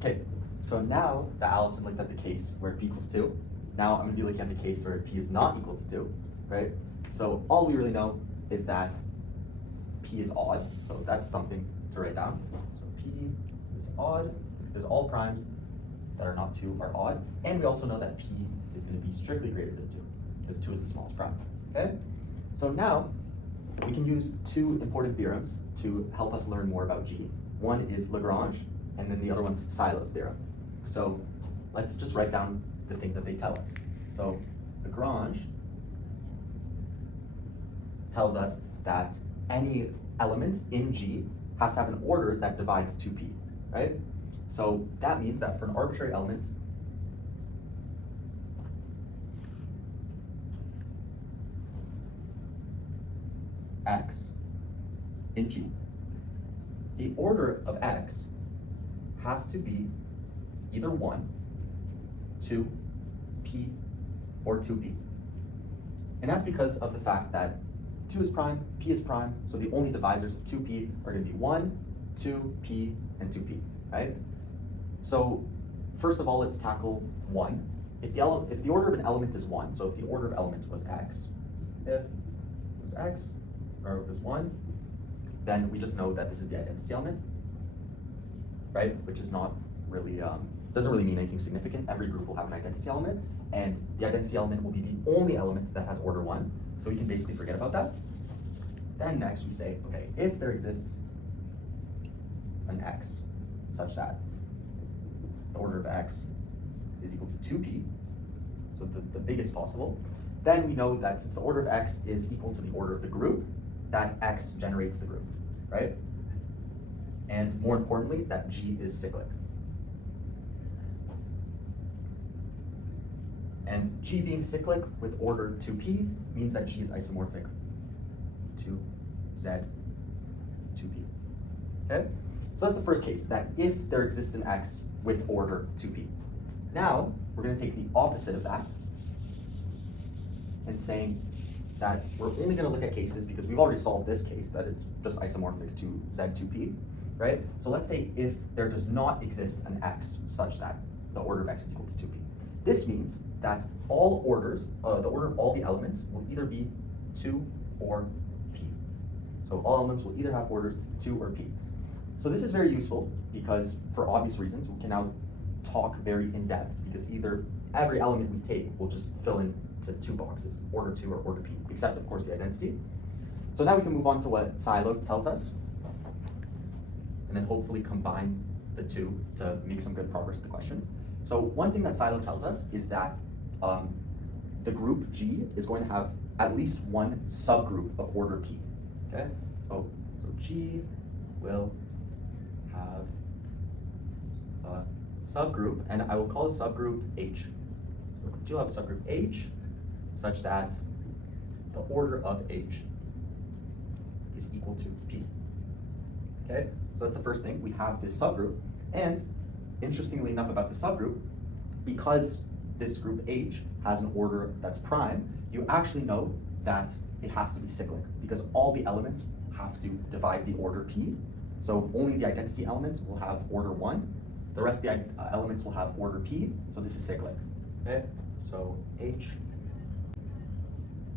Okay, so now that Allison looked at the case where p equals 2, now I'm going to be looking at the case where p is not equal to 2, right? So all we really know is that p is odd, so that's something to write down. So p is odd because all primes that are not 2 are odd, and we also know that p is going to be strictly greater than 2 because 2 is the smallest prime, okay? So now we can use two important theorems to help us learn more about G. One is Lagrange, and then the other one's Sylow's theorem. So let's just write down the things that they tell us. So Lagrange tells us that any element in G has to have an order that divides 2p, right? So that means that for an arbitrary element, x in G, the order of x has to be either 1, 2, p, or 2p. And that's because of the fact that 2 is prime, p is prime, so the only divisors of 2p are going to be 1, 2, p, and 2p, right? So first of all, let's tackle 1. If the order of an element is 1, so if the order of element was x, if it was x, or it was 1, then we just know that this is the identity element, right? Which is not really, doesn't really mean anything significant. Every group will have an identity element, and the identity element will be the only element that has order 1, so we can basically forget about that. Then next we say, okay, if there exists an x such that the order of x is equal to 2p, so the biggest possible, then we know that since the order of x is equal to the order of the group, that x generates the group, right? And more importantly, that G is cyclic. And G being cyclic with order 2p means that G is isomorphic to Z 2p. Okay? So that's the first case, that if there exists an x with order 2p. Now, we're going to take the opposite of that and saying that we're only going to look at cases, because we've already solved this case, that it's just isomorphic to Z2p, right? So let's say if there does not exist an x such that the order of x is equal to 2p. This means that all orders, the order of all the elements will either be 2 or p. So all elements will either have orders 2 or p. So this is very useful because, for obvious reasons, we can now talk very in depth, because either every element we take will just fill in to 2 boxes, order 2 or order p, except of course the identity. So now we can move on to what Sylow tells us, and then hopefully combine the two to make some good progress with the question. So one thing that Sylow tells us is that the group G is going to have at least one subgroup of order p. Okay, so G will have a subgroup, and I will call the subgroup H. So G will have a subgroup H such that the order of H is equal to p. Okay, so that's the first thing. We have this subgroup, and interestingly enough about the subgroup, because this group H has an order that's prime, you actually know that it has to be cyclic, because all the elements have to divide the order p. So only the identity elements will have order 1. The rest of the elements will have order p, so this is cyclic. Okay, so H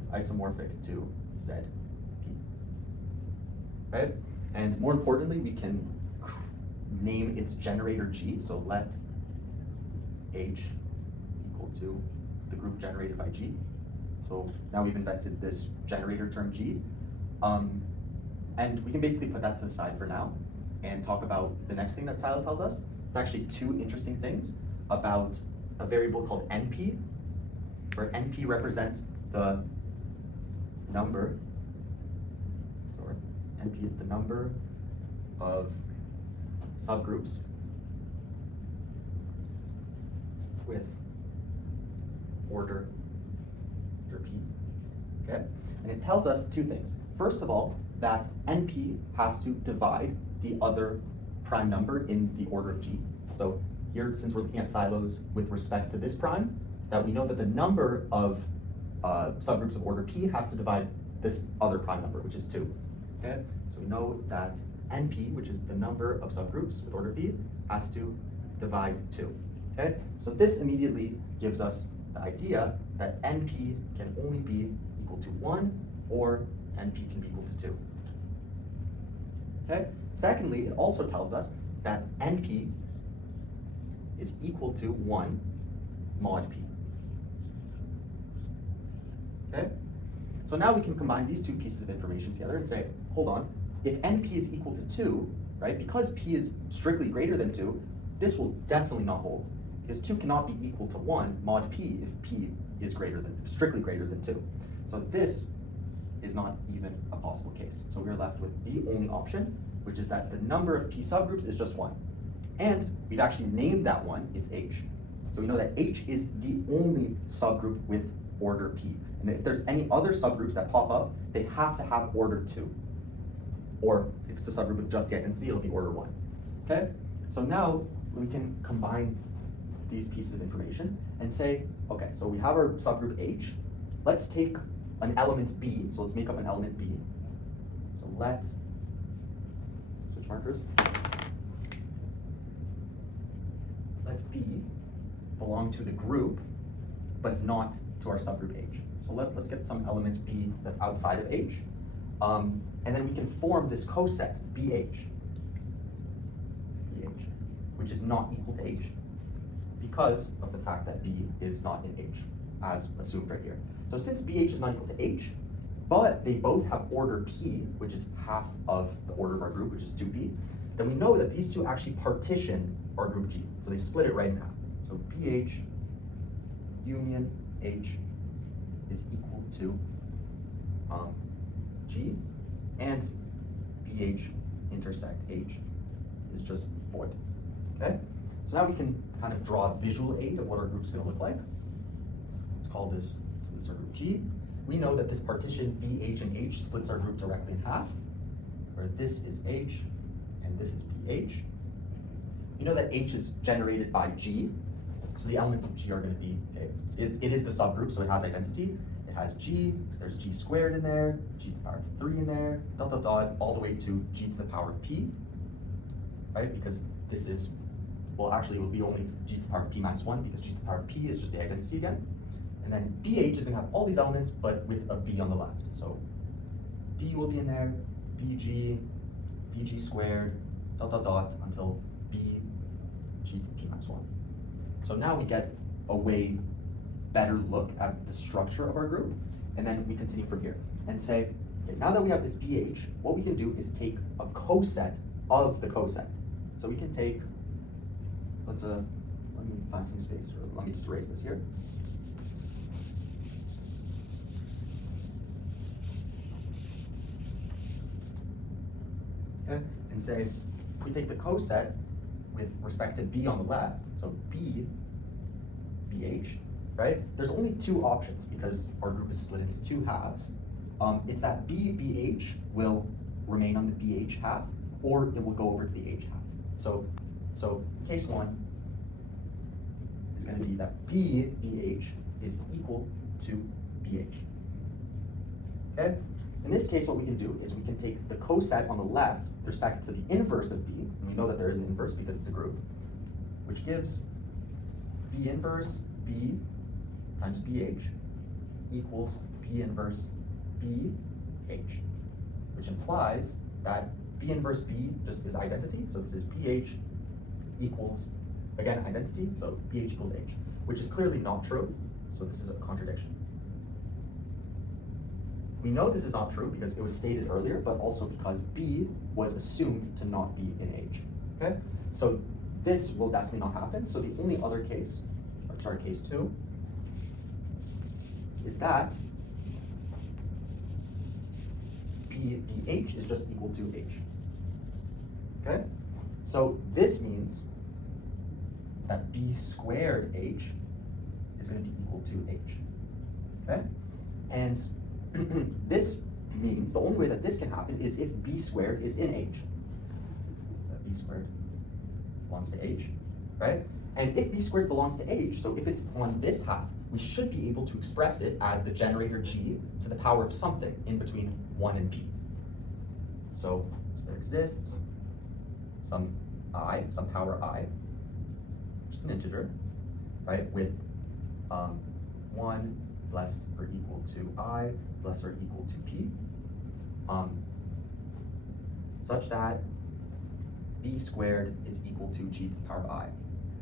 is isomorphic to ZP. Right? And more importantly, we can name its generator G. So let H equal to the group generated by G. So now we've invented this generator term G. And we can basically put that to the side for now and talk about the next thing that Sylow tells us. It's actually 2 interesting things about a variable called NP, where NP represents the number, sorry, NP is the number of subgroups with order P, okay? And it tells us 2 things. First of all, that NP has to divide the other prime number in the order of G. So here, since we're looking at Sylow's with respect to this prime, that we know that the number of subgroups of order P has to divide this other prime number, which is 2. Okay, so we know that NP, which is the number of subgroups with order P, has to divide 2. Okay? So this immediately gives us the idea that NP can only be equal to 1 or NP can be equal to 2. Okay? Secondly, it also tells us that NP is equal to 1 mod P. Okay? So now we can combine these two pieces of information together and say, hold on, if NP is equal to 2, right, because P is strictly greater than 2, this will definitely not hold. Because 2 cannot be equal to 1 mod P if P is strictly greater than 2. So this is not even a possible case. So we're left with the only option, which is that the number of P subgroups is just 1. And we've actually named that one, it's H. So we know that H is the only subgroup with order P. And if there's any other subgroups that pop up, they have to have order 2. Or if it's a subgroup with just the identity, it'll be order 1. Okay? So now we can combine these pieces of information and say, okay, so we have our subgroup H. Let's take an element B. So let's make up an element B. So let, switch markers. Let B belong to the group, but not to our subgroup H. So let's get some element B that's outside of H. And then we can form this coset BH, which is not equal to H because of the fact that B is not in H, as assumed right here. So since BH is not equal to H, but they both have order P, which is half of the order of our group, which is 2P, then we know that these two actually partition our group G. So they split it right in half. So BH union H is equal to G, and BH intersect H is just void. Okay? So now we can kind of draw a visual aid of what our group's going to look like. Let's call this our group G. We know that this partition BH and H splits our group directly in half, where this is H and this is BH. You know that H is generated by G, so the elements of G are going to be, it is the subgroup, so it has identity. It has G, there's G squared in there, G to the power of 3 in there, dot, dot, dot, all the way to G to the power of P, right? Because this is, well, actually it will be only G to the power of P minus 1, because G to the power of P is just the identity again. And then BH is going to have all these elements, but with a B on the left. So B will be in there, BG, BG squared, dot, dot, dot, until B, G to the P minus 1. So now we get a way better look at the structure of our group, and then we continue from here and say, okay, now that we have this BH, what we can do is take a coset of the coset. So we can take, let me find some space, or let me just erase this here. Okay, and say, if we take the coset with respect to B on the left, so B, BH, right? There's only two options because our group is split into two halves. It's that B, BH will remain on the BH half, or it will go over to the H half. So case one is going to be that B, BH is equal to BH. Okay? In this case, what we can do is we can take the coset on the left with respect to the inverse of B, and we know that there is an inverse because it's a group, which gives B inverse B times BH equals B inverse BH, which implies that B inverse B just is identity, so this is BH equals, again, identity, so BH equals H, which is clearly not true, so this is a contradiction. We know this is not true because it was stated earlier, but also because B was assumed to not be in H, okay? So this will definitely not happen, so the only other case, sorry, case 2, is that BH is just equal to H, okay? So this means that B squared H is going to be equal to H, okay? And this means the only way that this can happen is if B squared is in H. So B squared belongs to H, right? And if B squared belongs to H, so if it's on this half, we should be able to express it as the generator G to the power of something in between 1 and P. So there exists some I, some power I, an integer, right, with 1 is less or equal to I, less or equal to P, such that B squared is equal to G to the power of I.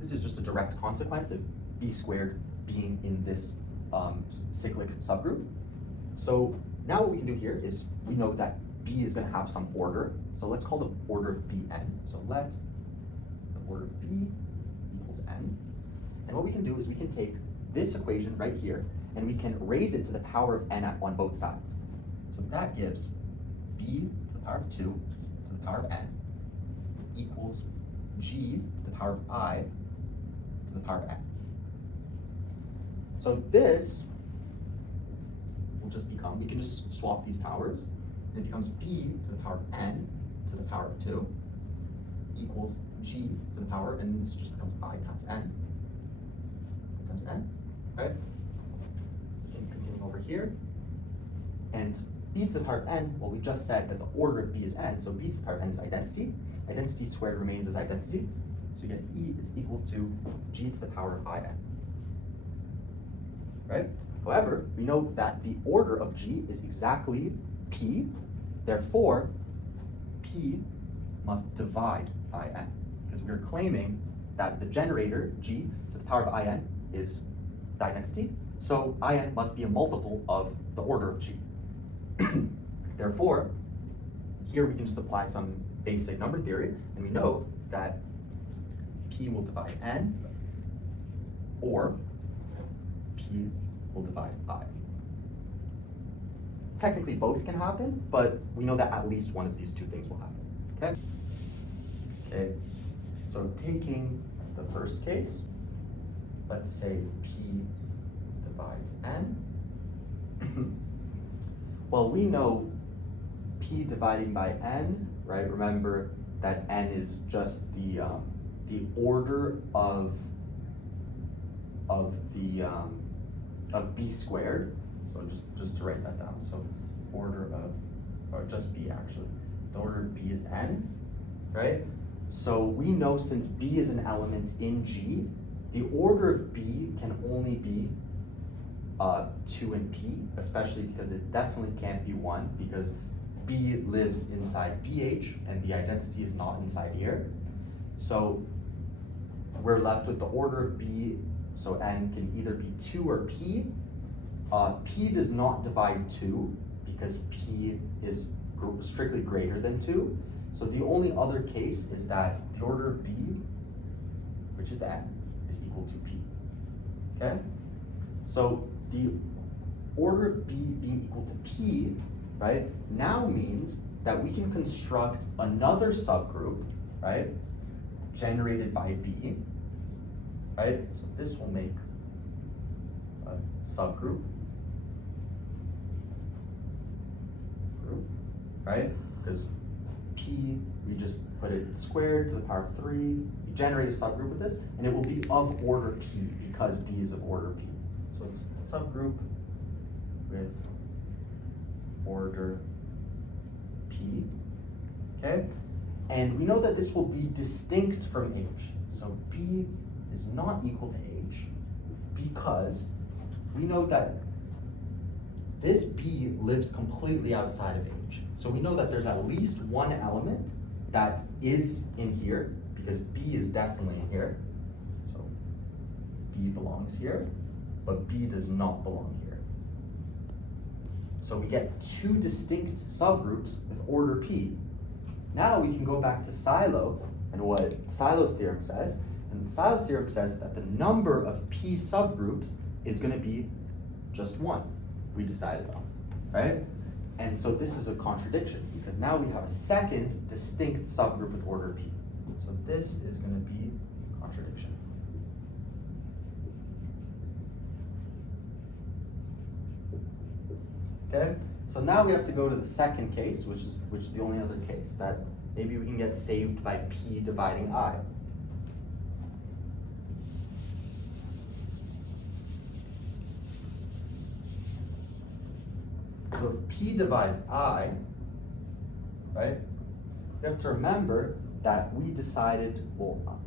This is just a direct consequence of B squared being in this cyclic subgroup. So now what we can do here is we know that B is going to have some order. So let's call the order of Bn. So let the order of B equals n. And what we can do is we can take this equation right here and we can raise it to the power of n on both sides. So that gives B to the power of 2 to the power of n equals G to the power of I to the power of n. So this will just become, we can just swap these powers, and it becomes B to the power of n to the power of 2 equals G to the power, and this just becomes I times n. Right? We can continue over here. And B to the power of n, well, we just said that the order of B is n, so B to the power of n is identity. Identity squared remains as identity. So you get E is equal to G to the power of in. Right? However, we know that the order of G is exactly P, therefore, P must divide in, because we're claiming that the generator, G to the power of in, is the identity, so in must be a multiple of the order of G. Therefore, here we can just apply some basic number theory, and we know that P will divide n, or P will divide I. Technically both can happen, but we know that at least one of these two things will happen, okay? Okay, so taking the first case, let's say P divides n. Well, we know P dividing by n, right? Remember that n is just the order of B squared. So just to write that down. So order of, or just B actually. The order of B is n, right? So we know since B is an element in G, the order of B can only be 2 in P, especially because it definitely can't be 1, because B lives inside BH and the identity is not inside here. So we're left with the order of B, so n can either be 2 or P. P does not divide 2 because P is strictly greater than 2. So the only other case is that the order of B, which is n, is equal to P. Okay? So the order of B being equal to P, right, now means that we can construct another subgroup, right, generated by B, right? So this will make a subgroup, right? Because P, we just put it squared to the power of 3, we generate a subgroup with this, and it will be of order P because B is of order P. So it's a subgroup with order P, okay? And we know that this will be distinct from H. So B is not equal to H because we know that this B lives completely outside of H. So we know that there's at least one element that is in here because B is definitely in here. So B belongs here, but B does not belong here. So we get 2 distinct subgroups with order P. Now we can go back to Silo and what Silo's theorem says. And Silo's theorem says that the number of P subgroups is going to be just 1. We decided on, right? And so this is a contradiction because now we have a second distinct subgroup with order P. So this is going to be a contradiction. Okay, so now we have to go to the second case, which is the only other case that maybe we can get saved by P dividing I. So if P divides I, right, we have to remember that we decided, well,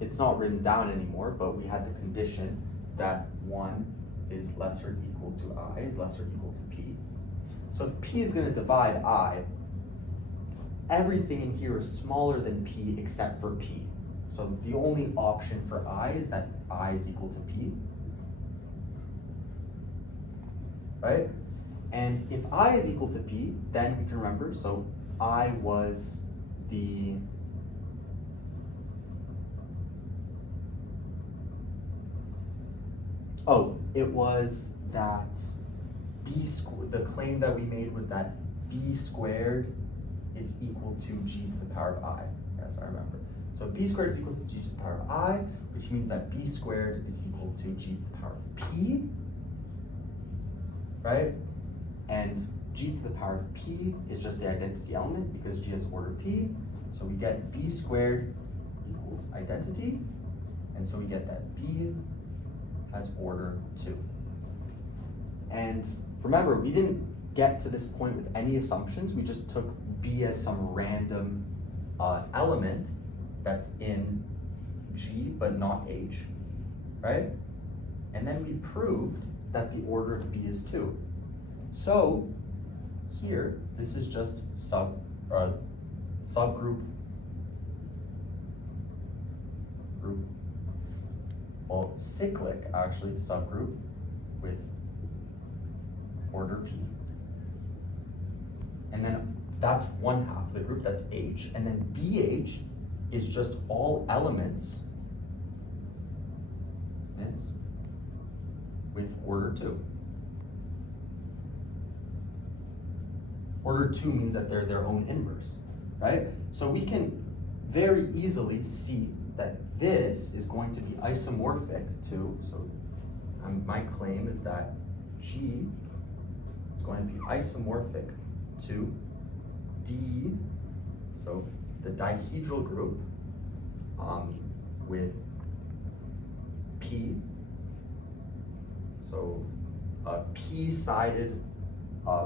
it's not written down anymore, but we had the condition that 1 is lesser or equal to I, is lesser or equal to P. So if P is going to divide I, everything in here is smaller than P except for P. So the only option for I is that I is equal to P. Right? And if I is equal to P, then we can remember, so I was the it was that the claim that we made was that B squared is equal to G to the power of I. Yes, I remember. So B squared is equal to G to the power of I, which means that B squared is equal to G to the power of P, right? And G to the power of P is just the identity element because G has order P. So we get B squared equals identity. And so we get that B has order 2. And remember, we didn't get to this point with any assumptions. We just took B as some random element that's in G but not H, right? And then we proved that the order of B is 2. So here, this is just subgroup cyclic actually subgroup with order P. And then that's one half of the group, that's H. And then BH is just all elements with order 2. Order 2 means that they're their own inverse, right? So we can very easily see that this is going to be isomorphic to, so my claim is that G is going to be isomorphic to D, so the dihedral group with P, so a P-sided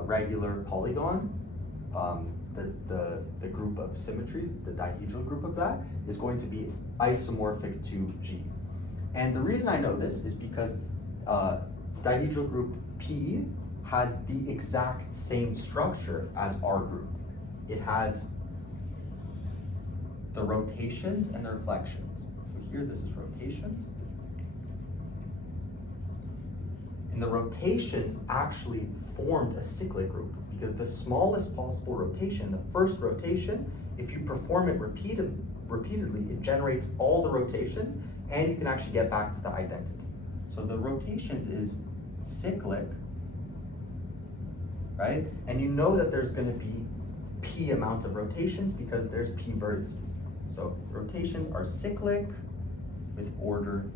regular polygon, the group of symmetries, the dihedral group of that, is going to be isomorphic to G. And the reason I know this is because dihedral group P has the exact same structure as our group. It has the rotations and the reflections. So here this is rotations. And the rotations actually formed a cyclic group because the smallest possible rotation, the first rotation, if you perform it repeatedly, it generates all the rotations and you can actually get back to the identity. So the rotations is cyclic, right? And you know that there's going to be P amount of rotations because there's P vertices. So rotations are cyclic with order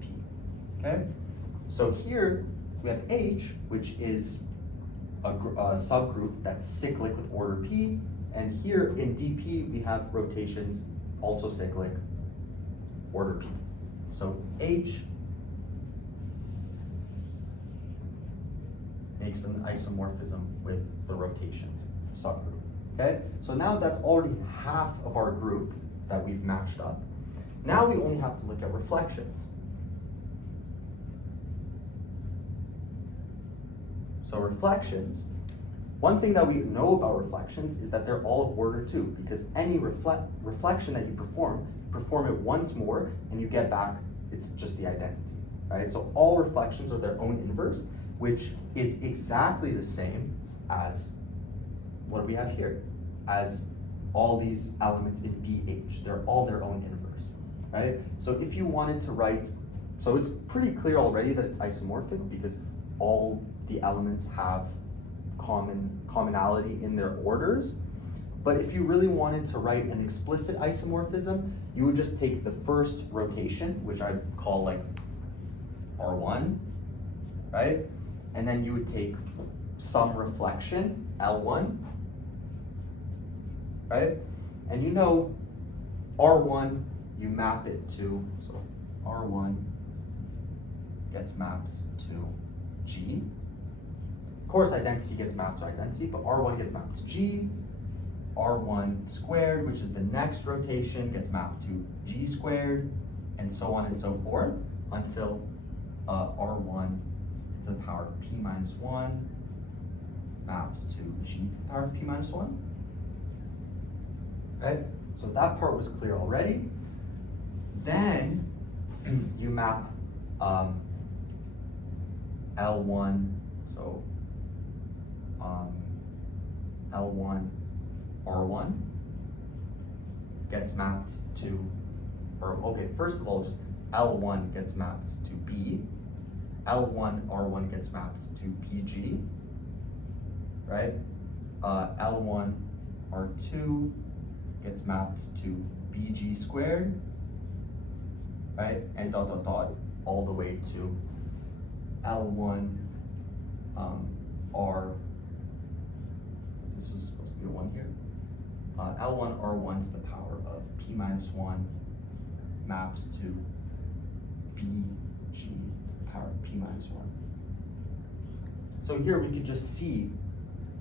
P, okay? So here we have H, which is a subgroup that's cyclic with order P, and here in DP we have rotations also cyclic, order P. So H makes an isomorphism with the rotations subgroup, okay? So now that's already half of our group that we've matched up. Now we only have to look at reflections. So reflections, one thing that we know about reflections is that they're all of order 2 because any reflection that you perform it once more and you get back, it's just the identity, right? So all reflections are their own inverse, which is exactly the same as what we have here, as all these elements in BH. They're all their own inverse, right? So if you wanted to write, so it's pretty clear already that it's isomorphic because all the elements have commonality in their orders. But if you really wanted to write an explicit isomorphism, you would just take the first rotation, which I'd call like R1, right? And then you would take some reflection, L1, right? And you know R1, you map it to, so R1 gets mapped to G. Of course, identity gets mapped to identity, but R1 gets mapped to G, R1 squared, which is the next rotation, gets mapped to G squared, and so on and so forth, until R1 to the power of P minus 1 maps to G to the power of P minus 1. Right? So that part was clear already. Then you map L1, so L1 R1 gets mapped to, or okay, first of all, just L1 gets mapped to B, L1 R1 gets mapped to PG, right? L1 R2 gets mapped to BG squared, right? And dot dot dot all the way to L1 R, this was supposed to be a 1 here. L1 R1 to the power of P minus 1 maps to BG to the power of P minus 1. So here we could just see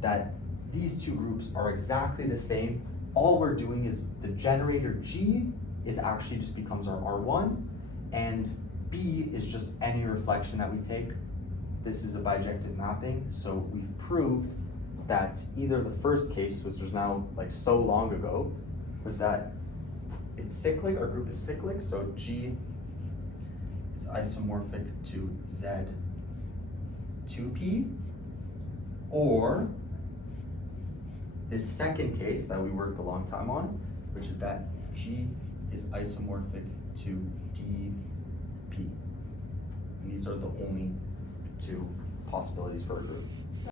that these two groups are exactly the same. All we're doing is the generator G is actually just becomes our R1, and B is just any reflection that we take. This is a bijective mapping, so we've proved that either the first case, which was now like so long ago, was that it's cyclic, our group is cyclic, so G is isomorphic to Z2P, or this second case that we worked a long time on, which is that G is isomorphic to DP. And these are the only two possibilities for a group.